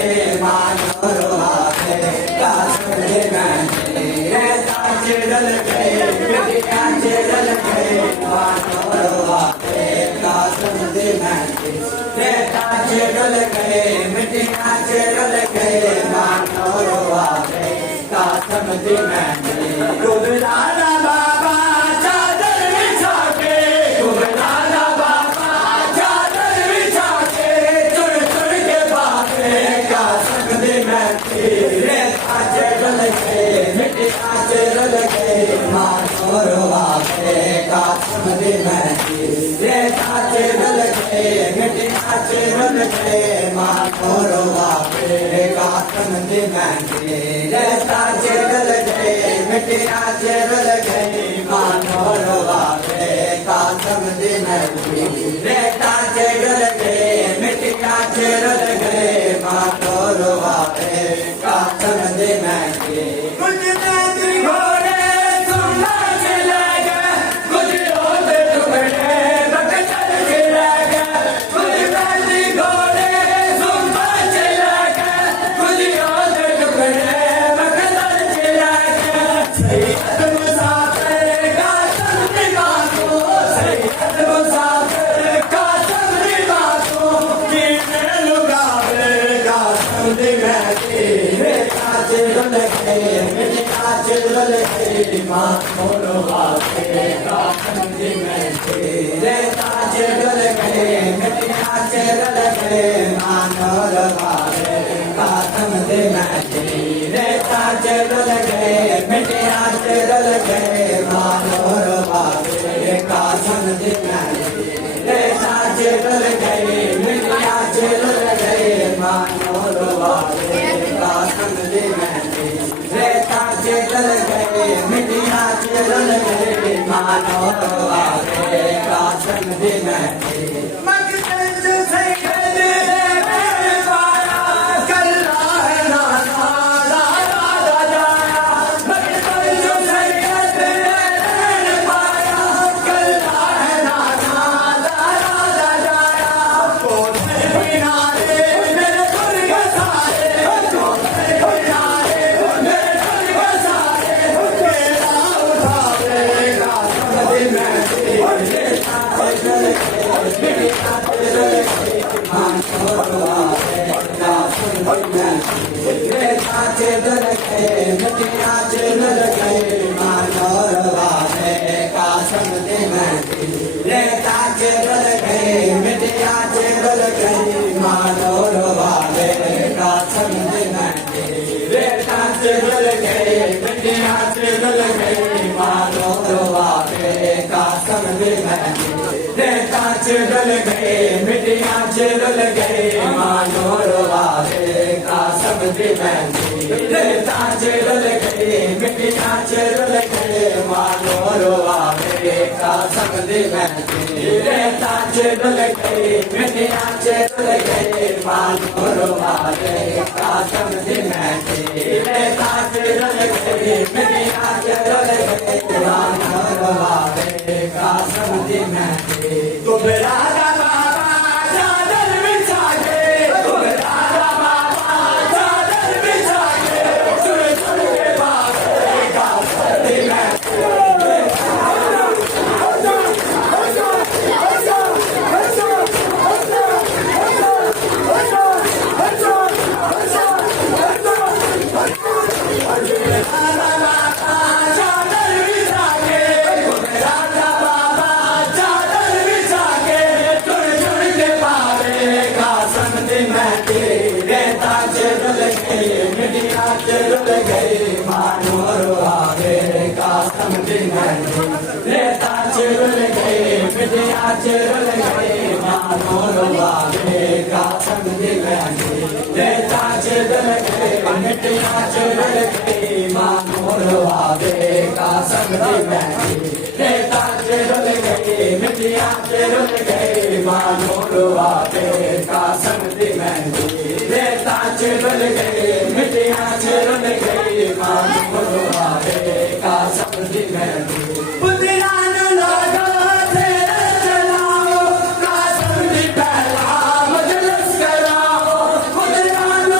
के मानो रुआवे कासम दे महफिल रेता चिड़ल गए मिटिया चिड़ल गए मानो रुआवे कासम दे महफिल रेता चिड़ल गए मिटिया चिड़ल गए मानो रुआवे कासम दे महफिल कुबराना बाबा चादर बिछा के कुबराना बाबा चादर बिछा के चुर चुर के बाबे कासम दे महफिल रेता चिड़ल गए मिटिया चिड़ल गए मानो रुआवे कासम दे महफिल रेता चिड़ल गए मिटिया चिड़ल गए मानो रुआवे कासम दे महफिल रेता चिड़ल गए मिटिया चिड़ल गए मानो रुआवे कासम दे महफिल रेता चिड़ल गए मिटिया चिड़ल गए मानो रुआवे कासम दे महफिल कुछ नदी घोड़े सुनना चले गए कुछ रोते टुकड़े बकचर चले गए कुछ नदी घोड़े सुनना चले गए कुछ रोते टुकड़े बकचर चले गए सैयद मुसाफिर कासम निगाहों सैयद मुसाफिर कासम निगाहों कीने लुगावे कासम दे महफिल रेता चिड़ल गए मिटिया चिड़ल गए मानो रुआवे कासम दे महफिल रेता चिड़ल गए मिटिया चिड़ल गए मानो रुआवे कासम दे महफिल रेता चिड़ल गए मिटिया चिड़ल गए मानो रुआवे कासम दे महफिल रेता चिड़ल गए मिटिया चिड़ल गए मानो रुआवे कासम दे महफिल रेता चिड़ल गए मिटिया चिड़ल गए मानो रुआवे कासम दे महफिल मकसद से खेले मेरे पाया कल्ला है नाना दादा दादा मकसद से खेले मेरे पाया कल्ला है नाना दादा दादा कोने किनारे मेरे दुर्ग सारे कोने किनारे मेरे दुर्ग सारे तेरा उठावे कासम दे महफिल रेता चिड़ल गए मिटिया चिड़ल गए मानो रुआवे कासम दे महफिल रेता चिड़ल गए मिटिया चिड़ल गए मानो रुआवे कासम दे महफिल रेता चिड़ल गए मिटिया चिड़ल गए मानो रुआवे कासम दे महफिल रेता चिड़ल गए मिटिया चिड़ल गए मानो रुआवे कासम दे महफिल रेता चिड़ल गए मिटिया चिड़ल गए मानो रुआवे कासम दे महफिल रेता चिड़ल गए मिटिया चिड़ल गए मानो रुआवे कासम दे महफिल रेता चिड़ल गए मिटिया चिड़ल गए मानो रुआवे कासम दे महफिल रेता चिड़ल गए मिटिया चिड़ल गए मानो रुआवे कासम दे महफिल कुबराना बाबा चादर बिछा के कुबराना बाबा चादर बिछा के चुर चुर के बाबे कासम दे महफिल चादर बिछा के कुबराना बाबा चादर बिछा के चुर चुर के बाबे कासम दे महफिल रेता चिड़ल गए मिटिया चिड़ल गए मानो रुआवे कासम दे महफिल रेता चिड़ल गए मिटिया चिड़ल गए मानो रुआवे कासम दे महफिल रेता चिड़ल गए मिटिया चिड़ल गए मानो रुआवे कासम दे महफिल रेता चिड़ल गए मिटिया चिड़ल गए मानो रुआवे कासम दे महफिल रेता चिड़ल गए मिटिया चिड़ल गए मानो रुआवे कासम दे महफिल बुद्धिरान लोगों तेरे चलाओ कासम दी पहला मजलिस कराओ बुद्धिरान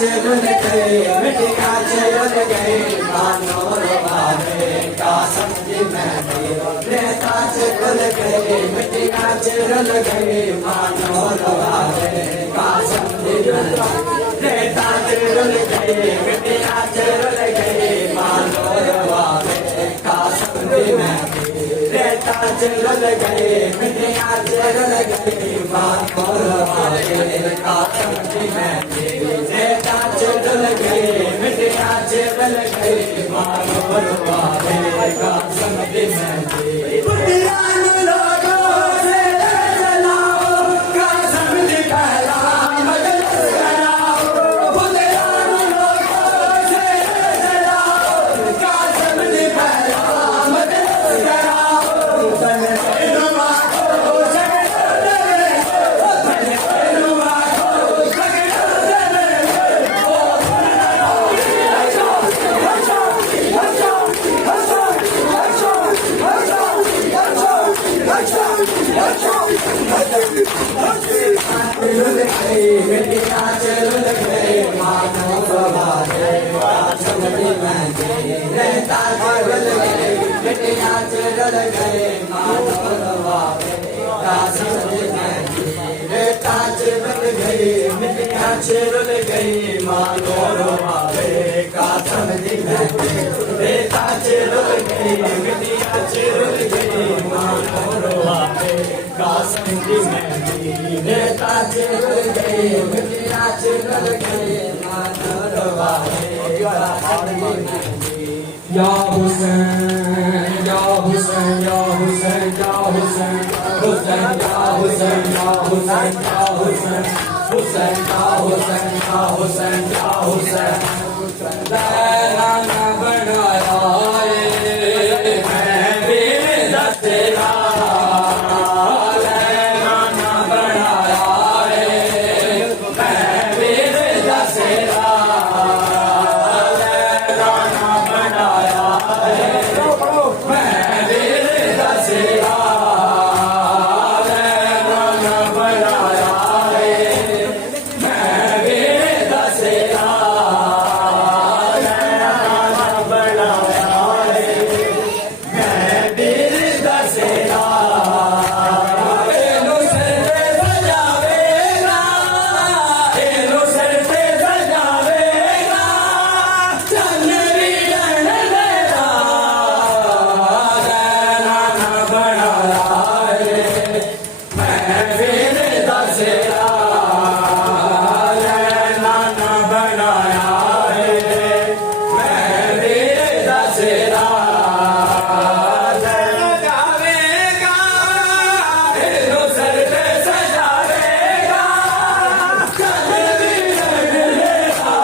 रुल गई मिट्टियाँ रुल गई मानो रवाने कासम की मेहंदी रेता रुल गई मिट्टियाँ रुल गई मानो रवाने कासम की मेहंदी रेता रुल गई मिट्टियाँ रुल गई मानो रवाने कासम की मेहंदी रेता रुल गई मिट्टियाँ रुल गई मानो रवाने कासम की मेहंदी रेता रुल गई मिट्टियाँ रुल गई मानो रवाने कासम की मेहंदी बुढ़ियान लोगों से जलाओ कासम की पहला मजलिस कराओ बुढ़ियान लोगों से जलाओ कासम की पहला मजलिस कराओ तने नुमा को सगड़ दे तने नुमा को सगड़ दे ओ रुल गई मिट्टियाँ रुल गई मानो रवाने कासम की मेहंदी रेता रुल गई मिट्टियाँ रुल गई मानो रवाने कासम की मेहंदी रेता रुल गई मिट्टियाँ रुल गई मानो रवाने कासम की मेहंदी रेता रुल गई मिट्टियाँ रुल गई मानो रवाने कासम की मेहंदी रेता रुल गई मिट्टियाँ रुल गई मानो रवाने कासम की मेहंदी या हुसैन या हुसैन या हुसैन या हुसैन हुसैन या हुसैन या हुसैन या हुसैन हुसैन या हुसैन या हुसैन या हुसैन लैला न बनाया मैं वीर दशहरा लैला न बनाया मैं वीर दशहरा लैला न बनाया मैं वीर दशहरा लैला न बनाया मैं वीर दशहरा लैला न बनाया मैं वीर दशहरा एलो सिर पे सजावेगा एलो सिर पे सजावेगा चंद भी देगा लैला न बनाया मैं वीर दशहरा लैला न बनाया मैं वीर दशहरा सजावेगा एलो सर पे सजावेगा चंद भी देगा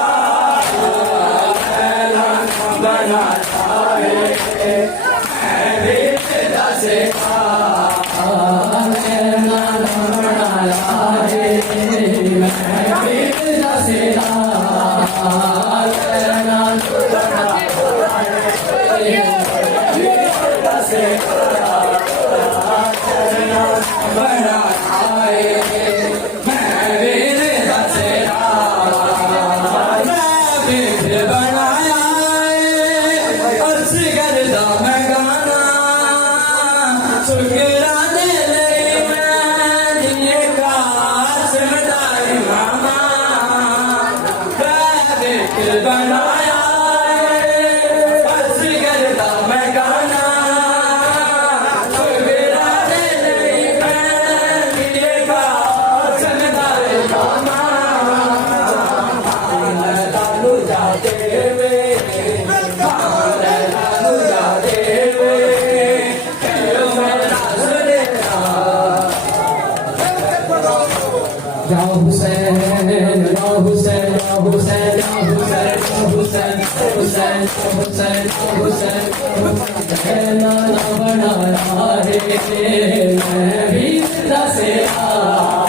लैला न बनाया मैं वीर दशहरा लैला न बनाया मैं वीर दशहरा लैला न बनाया अर्ज करदा मैं गाना शुकराने ले मैं जिने काश मटाई मामा मैं बनाया अर्ज करदा मैं गाना शुकराने ले मैं जिने काश मटाई मामा लालू जाते हुए लालू जाते हुए खेलो मेरा सुनेरा या हुसैन या हुसैन या हुसैन या हुसैन हुसैन हुसैन हुसैन हुसैन लैला न बनाया है मैं वीर दशहरा